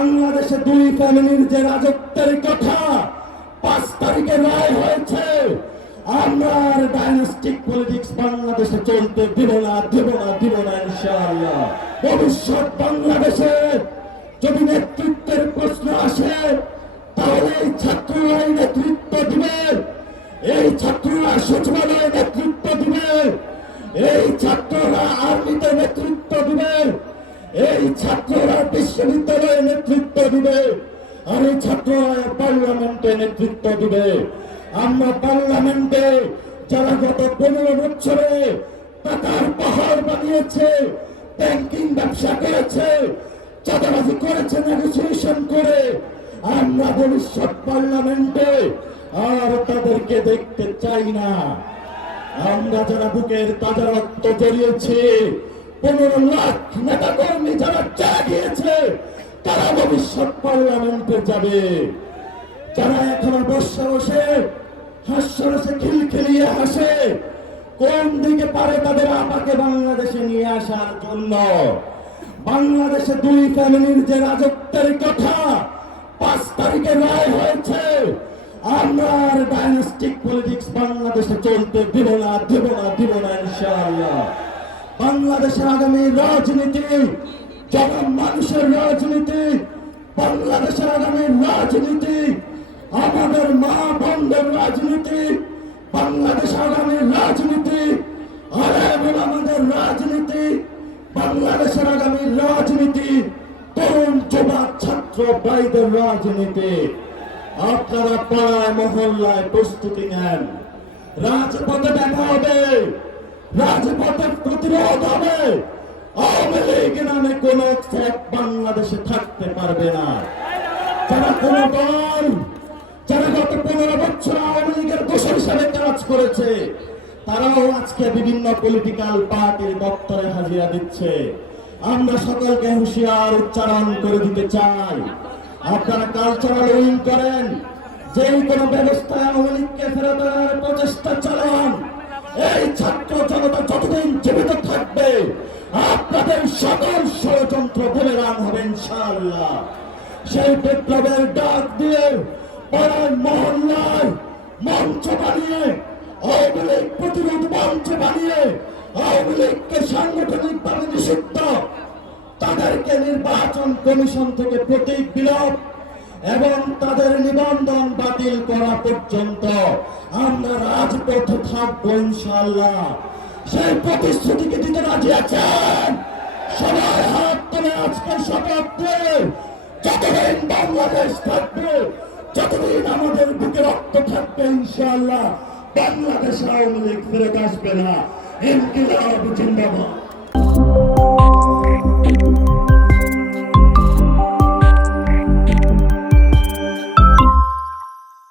বাংলাদেশে দুই ফ্যামিলির যে রাজত্বের কথা পাঁচ তারিখে রায় হয়েছে, আমরা ডাইনাস্টিক পলিটিক্স বাংলাদেশে চলতে দিব না দিব না দিব না, ইনশাআল্লাহ। ভবিষ্যৎ বাংলাদেশে যদি নেতৃত্বের প্রশ্ন আসে, তাহলে এই ছাত্ররাই নেতৃত্ব দিবে, এই ছাত্ররা সচিবালয়ে নেতৃত্ব দিবে, এই ছাত্ররা আর্মিতে নেতৃত্ব এই ছাত্ররা বিশ্ববিদ্যালয়ে নেতৃত্ব দিবে, আর এই ছাত্ররা পার্লামেন্টে নেতৃত্ব দিবে। আমরা পার্লামেন্টে যারা গত পনেরো বছরে টাকার পাহাড় বানিয়েছে ব্যাংকিং ব্যবসা করেছে, চাঁদাবাজি করেছে নেগোসিয়েশন করে, আমরা ভবিষ্যৎ পার্লামেন্টে আর তাদেরকে দেখতে চাই না। আমরা যারা বুকের তাজা রক্ত জড়িয়েছি পনেরো লাখ নেতা কর্মী যারা জাগিয়েছে তারা ভবিষ্যৎ পার্লামেন্টে যাবে। যারা এখনও বসে বসে হাস্যরসে খিলখিলিয়ে হাসে, কোন দিকে পারে তাদের আপাকে বাংলাদেশে নিয়ে আসার জন্য। বাংলাদেশে দুই ফ্যামিলির যে রাজত্বের কথা, পাঁচ তারিখে রায় হয়েছে, আমরা ডাইনাস্টিক পলিটিক্স বাংলাদেশে চলতে দিব না দিব না, দিব বাংলাদেশের আগামী রাজনীতি, যখন মানুষের রাজনীতি, বাংলাদেশের আগামী রাজনীতি, আমাদের মা বোনদের রাজনীতি, বাংলাদেশ আগামী রাজনীতি আমাদের রাজনীতি, বাংলাদেশের আগামী রাজনীতি, তরুণ যুবা ছাত্র ভাইদের রাজনীতি। আপনারা পাড়ায়, মহল্লায় প্রস্তুতি নেন। রাজপথে দেখা হবে। রাজপথে প্রতিরোধ হবে। আওয়ামী লীগ নামে কোন ফ্যাক বাংলাদেশে থাকতে পারবে না। যারা কোন দল, যারা গত পনেরো বছর আওয়ামী লীগের দোষর হিসাবে কাজ করেছে, তারাও আজকে বিভিন্ন পলিটিক্যাল পার্টির দপ্তরে হাজিরা দিচ্ছে। আমরা সকলকে হুঁশিয়ার উচ্চারণ করে দিতে চাই। আপনারা কালচারাল উইং করেন। যে কোনো ব্যবস্থায় আওয়ামী লীগকে ফেরত প্রচেষ্টা চালান। এই ছাত্র জনতা যতদিন জীবিত থাকবে, আপনাদের সকল ষড়যন্ত্র বলিরাম হবে ইনশাআল্লাহ। সেই বিপ্লবের ডাক দিয়ে পাড়ার মহল্লায় মঞ্চ বানিয়ে, আওয়ামী লীগ প্রতিরোধ মঞ্চ বানিয়ে, আওয়ামী লীগকে সাংগঠনিক ভাবে নিষিদ্ধ, তাদেরকে নির্বাচন কমিশন থেকে প্রতীক বিলোপ এবং তাদের করা পর্যন্ত, আমরা রাজপথে থাকব ইনশাল্লাহ সেই প্রতিশ্রুতিকে দিতে রাজি আছেন? সবাই হাত তুলে আজকে শপথ যতদিন বাংলাদেশ থাকবে, যতদিন আমাদের বুকে রক্ত থাকবে ইনশাল্লাহ বাংলাদেশ আওয়ামী লীগ ফেরত আসবে না। ইনকিলাব জিন্দাবাদ।